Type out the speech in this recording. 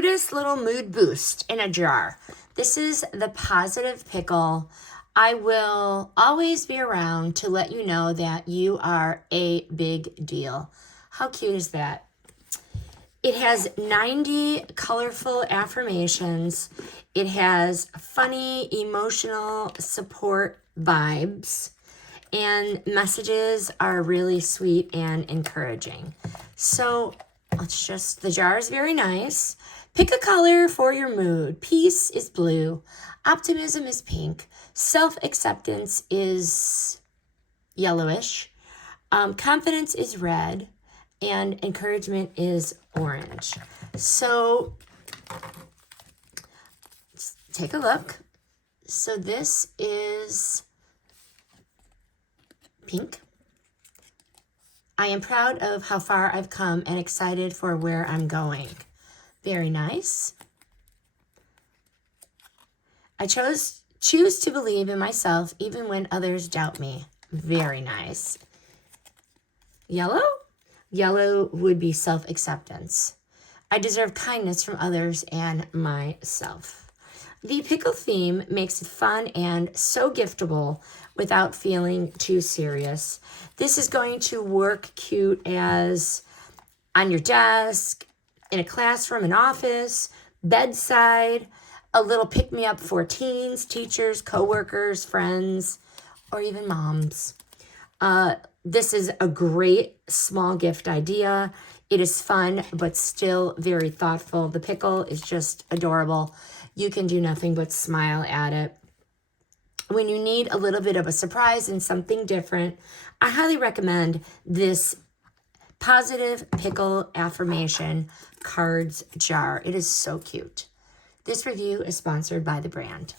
cutest little mood boost in a jar. This is the Positive Pickle. I will always be around to let you know that you are a big deal. How cute is that? It has 90 colorful affirmations. It has funny, emotional support vibes. And messages are really sweet and encouraging. So the jar is very nice. Pick a color for your mood. Peace is blue. Optimism is pink. Self-acceptance is yellowish. Confidence is red. And encouragement is orange. So let's take a look. So this is pink. I am proud of how far I've come and excited for where I'm going. Very nice. I choose to believe in myself even when others doubt me. Very nice. Yellow? Yellow would be self-acceptance. I deserve kindness from others and myself. The pickle theme makes it fun and so giftable without feeling too serious. This is going to work cute as on your desk, in a classroom, an office, bedside, a little pick-me-up for teens, teachers, coworkers, friends, or even moms. This is a great small gift idea. It is fun, but still very thoughtful. The pickle is just adorable. You can do nothing but smile at it. When you need a little bit of a surprise and something different, I highly recommend this Positive Pickle Affirmation Cards Jar. It is so cute. This review is sponsored by the brand.